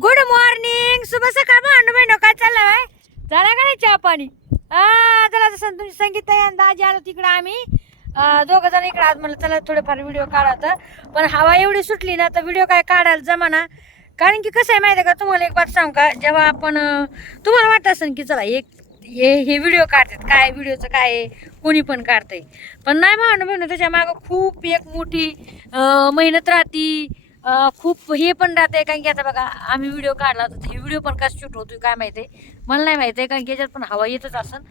Good morning शुभ सकाळ भांडू बहिण काय चाललंय झाला का नाही चहा पाणी हा चला जसं तुमची संगीत आणि आजी आलो तिकडं आम्ही. दोघ जण इकडे आज म्हणलं चला थोडेफार व्हिडिओ काढा पण हवा एवढी सुटली ना तर व्हिडिओ काय काढायला जमाना कारण की कसं आहे माहिती आहे का तुम्हाला एक बात सांग का? जेव्हा आपण तुम्हाला वाटत असेल की चला एक हे हे व्हिडिओ काढतात. काय व्हिडिओचं काय आहे? कोणी पण काढतंय. पण नाही भावना बहिण त्याच्या मागं खूप एक मोठी मेहनत राहती. खूप हे पण राहते कारण की आता बघा आम्ही व्हिडिओ काढला तर हे व्हिडिओ पण कसं शूट होतो काय माहिती? आहे मला नाही माहिती आहे कारण की याच्यात पण हवा येतच असन.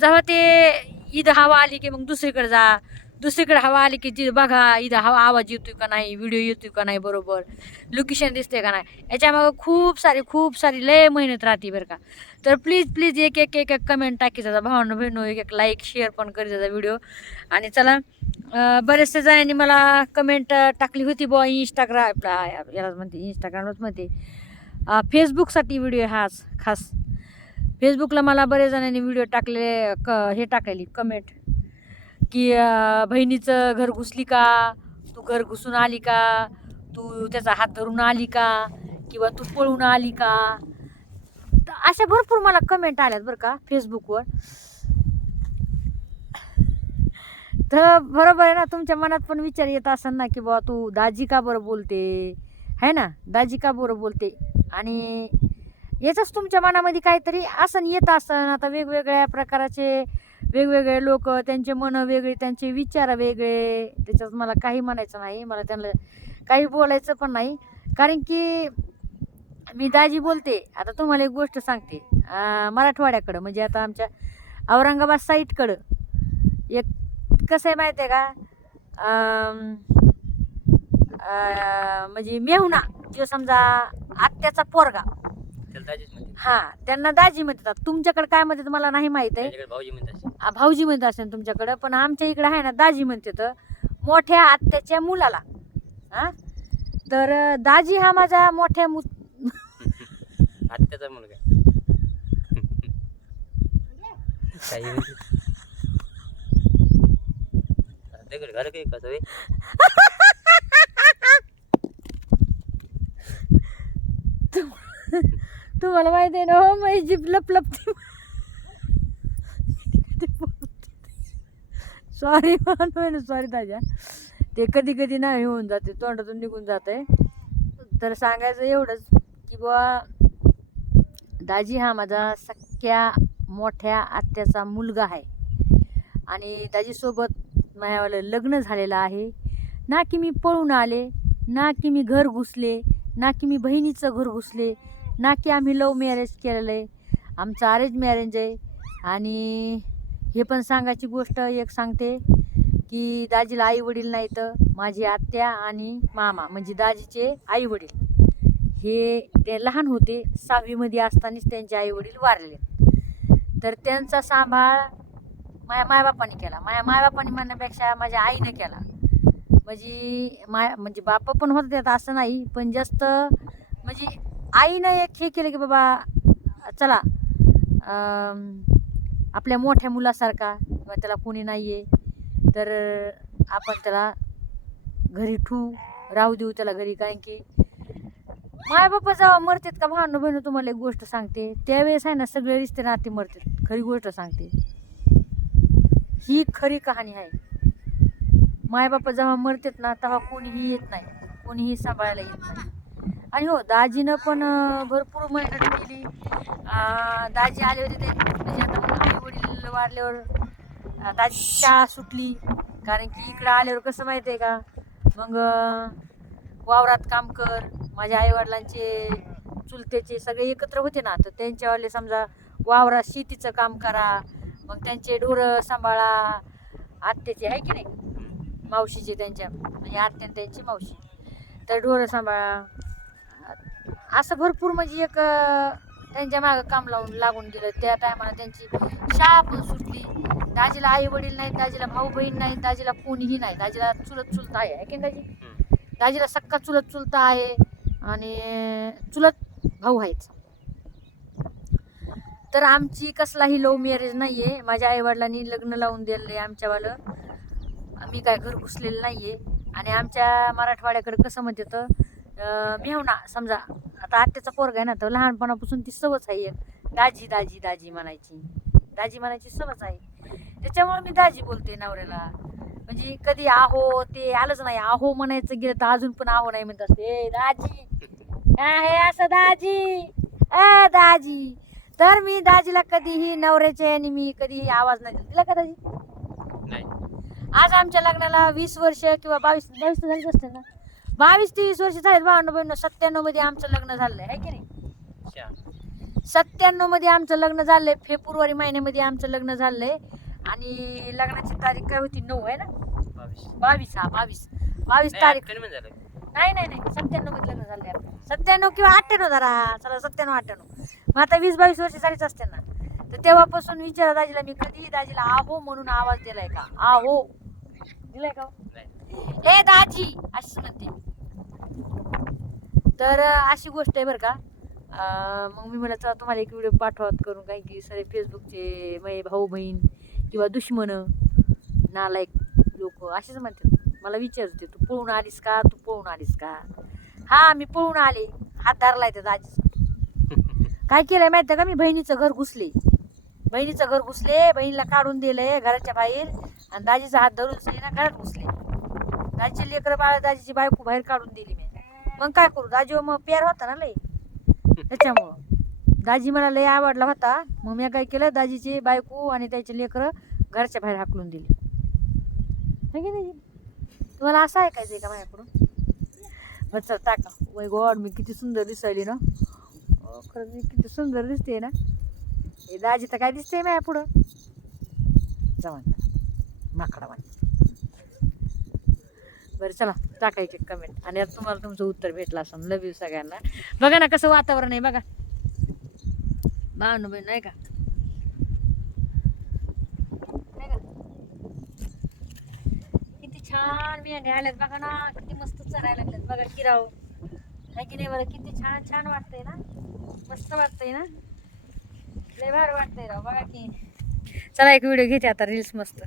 जेव्हा ते ईद हवा आली की मग दुसरीकडे जा दुसरीकडे हवा आली की तिथं बघा इथं हवा आवाज येतोय का नाही व्हिडिओ येतोय का नाही बरोबर लोकेशन दिसते का नाही याच्यामागं खूप सारी खूप सारी लय मेहनत राहते बरं का. तर प्लीज प्लीज एक एक एक एक कमेंट टाकी जाता भावनं बहिणू एक एक लाईक शेअर पण करी जाता व्हिडिओ आणि चला बरेचसे जणांनी मला कमेंट टाकली होती बुवा इंस्टाग्राम आपला याला म्हणते इंस्टाग्रामच म्हणते. फेसबुकसाठी व्हिडिओ हाच खास. फेसबुकला मला बरेच जणांनी व्हिडिओ टाकले क हे टाकलेली कमेंट की बहिणीचं घर घुसली का? तू घर घुसून आली का? तू त्याचा हात धरून आली का? किंवा तू पळून आली का? तर अशा भरपूर मला कमेंट आल्यात बरं का फेसबुकवर तर बरोबर आहे ना तुमच्या मनात पण विचार येत असेल ना की बाबा तू दाजी का बरं बोलते? है ना? दाजी का बरं बोलते? आणि याचंच तुमच्या मनामध्ये काहीतरी आसन येत असन. आता वेगवेगळ्या प्रकाराचे वेगवेगळे लोक त्यांचे मनं वेगळे त्यांचे विचार वेगळे. त्याच्यात मला काही म्हणायचं नाही मला त्यांना काही बोलायचं पण नाही. कारण की मी दाजी बोलते. आता तुम्हाला एक गोष्ट सांगते. मराठवाड्याकडं म्हणजे आता आमच्या औरंगाबाद साईडकडं एक कसं आहे माहिती आहे का? म्हणजे मेहुणा जो समजा आत्याचा पोरगा. त्याला दाजीच म्हणते हा त्यांना दाजी म्हणतात. तुमच्याकडे काय म्हणतात मला नाही माहीत आहे. त्यांच्याकडे भाऊजी म्हणते असे आ, भाऊजी म्हणत असेल तुमच्याकडं पण आमच्या इकडं आहे ना दाजी म्हणते तर मोठ्या आत्याच्या मुलाला. हा? तर अं, दाजी हा माझा मोठ्या मु आत्याचा मुलगा काही म्हणते दगड घाल काही कसं वे तुम्हाला माहिती आहे ना हो माझी जीप लप लपते सॉरी ना सॉरी दाजा ते कधी कधी नाही होऊन जाते तोंडातून निघून जाते. तर सांगायचं एवढंच की बुवा दाजी हा माझा सख्या मोठ्या आत्याचा मुलगा आहे. आणि दाजीसोबत माझ्यावालं लग्न झालेलं आहे. ना की मी पळून आले ना की मी घर घुसले ना की मी बहिणीचं घर घुसले ना की आम्ही लव मॅरेज केलेलं आहे आमचं अरेंज मॅरेज आहे. आणि हे पण सांगायची गोष्ट एक सांगते की दाजीला आई वडील नाही तर माझी आत्या आणि मामा म्हणजे दाजीचे आई वडील. हे ते लहान होते सहावीमध्ये असतानाच त्यांचे आई वडील वारले. तर त्यांचा सांभाळ माझ्या मायबापाने केला. माझ्या मायबापाने म्हणण्यापेक्षा माझ्या आईने केला. म्हणजे माय म्हणजे बाप पण होत त्यात असं नाही पण जास्त म्हणजे आईनं एक हे केलं की बाबा चला आपल्या मोठ्या मुलासारखा किंवा त्याला कोणी नाही आहे तर आपण त्याला घरी ठू राहू देऊ त्याला घरी. कारण की मायबापा जेव्हा मरतात का भावनं बहिणं तुम्हाला एक गोष्ट सांगते त्यावेळेस आहे ना सगळे रिश्ते नाते मरतात. खरी गोष्ट सांगते. ही खरी कहाणी आहे. मायबापा जेव्हा मरतात ना तेव्हा कोणीही येत नाही कोणीही सांभाळायला येत नाही. आणि हो दाजीनं पण भरपूर मेहनत केली. दाजी आले होते ते आई वडील वारल्यावर दाजी शाळा सुटली. कारण की इकडं आल्यावर कसं माहिती आहे का? मग वावरात काम कर. माझ्या आईवडिलांचे चुलतेचे सगळे एकत्र होते ना तर त्यांच्यावाले समजा वावरात शेतीचं काम करा मग त्यांचे ढोरं सांभाळा. आत्याचे आहे की नाही? मावशीचे त्यांच्या म्हणजे आत्या त्यांची मावशी. तर ढोरं सांभाळा. असं भरपूर म्हणजे एक त्यांच्या मागं काम लावून लागून गेलं. त्या टायमाला त्यांची शाळा पण सुटली. दाजीला आई वडील नाहीत दाजीला भाऊ बहीण नाहीत दाजीला कोणीही नाही. दाजीला चुलत चुलत आहे की नाही दाजी? दाजीला सक्का चुलत चुलता आहे आणि चुलत भाऊ आहेत. तर आमची कसलाही लव्ह मॅरेज नाही आहे माझ्या आईवडिलांनी लग्न लावून दिलेलं आहे आमच्यावालं. आम्ही काय घर घुसलेलं नाही आहे आणि आमच्या मराठवाड्याकडे कसं म्हणते तर अं, मेहुणा समजा आता आत्याचा पोरगा आहे ना तर लहानपणापासून ती सवच आहे एक. दाजी दाजी दाजी म्हणायची. दाजी म्हणायची सवच आहे. त्याच्यामुळे मी दाजी बोलते नवऱ्याला. म्हणजे कधी आहो ते आलंच नाही. आहो म्हणायचं गेलं तर अजून पण आहो नाही म्हणत असते. "ए, दाजी. आहे असं दाजी. अ दाजी. तर मी दाजीला कधीही नवऱ्याच्या आणि मी कधीही आवाज नाही दिला का दाजी? नाही. आज आमच्या लग्नाला वीस वर्ष किंवा बावीस बावीस झालीच असते ना. बावीस तेवीस वर्ष झालेत भावंड बहिण सत्त्याण्णवमध्ये आमचं लग्न झालंय आहे की नाही? सत्त्याण्णवमध्ये आमचं लग्न झालंय फेब्रुवारी महिन्यामध्ये आमचं लग्न झालंय. आणि लग्नाची तारीख काय होती? नऊ आहे ना? बावीस. बावीस हा बावीस. बावीस तारीख. झालं नाही नाही नाही सत्त्याण्णवमध्ये लग्न झालंय आपलं. सत्त्याण्णव किंवा अठ्ठ्याण्णव धरा चला सत्त्याण्णव अठ्ठ्याण्णव मग आता वीस बावीस वर्ष झालीच असते ना? तर तेव्हापासून विचारा दाजीला मी कधीही दाजीला आहो म्हणून आवाज दिलाय का? आहो. दिलाय का? हो? दाजी अशीच म्हणते तर अशी गोष्ट आहे बरं का. मग मी म्हणत तुम्हाला एक व्हिडिओ पाठवत करून काही की सगळे फेसबुकचे माझे भाऊ बहीण किंवा दुश्मन नालायक लोक असेच म्हणतात. मला विचारत तू पळून आलीस का? तू पळून आलीस का? हा मी पळून आले. हात धरलाय त्या दाजीचा. काय केलंय माहिती आहे का? मी बहिणीचं घर घुसले. बहिणीचं घर घुसले बहिणीला काढून दिलंय घराच्या बाहेर आणि दाजीचा हात धरून ना घरात घुसले. दाजीचे लेकरं बाळा दाजीची बायको बाहेर काढून दिली मी. मग काय करू? दाजी मग प्यार होता ना लय. त्याच्यामुळं. दाजी मला लय आवडला होता. मग मी काय केलं? दाजीची बायको आणि त्याचे लेकरं घरच्या बाहेर हाकलून दिली. है की नाही? तुम्हाला असं ऐकायचं का माझ्याकडून? बरं चल टाका. वय गॉड मी किती सुंदर दिसायली ना. खरं खरंच मी किती सुंदर दिसते ना. हे दाजी तर काय दिसते माझ्या पुढं? जवान माकडा वाणी बरं चला टाकायचे कमेंट आणि आता तुम्हाला तुमचं उत्तर भेटलं असं. लव यू सगळ्यांना. बघा ना कसं वातावरण आहे बघा. भावना बहीण नाही का? नाही का? किती छान बियाणे आल्यात. बघा ना किती मस्त चरायला लागल्यात. बघा किराव. आहे की नाही बरं? किती छान छान वाटतंय ना? मस्त वाटतंय ना? लय भारी वाटतंय राव. बघा की. चला एक व्हिडिओ घेते आता रील्स मस्त.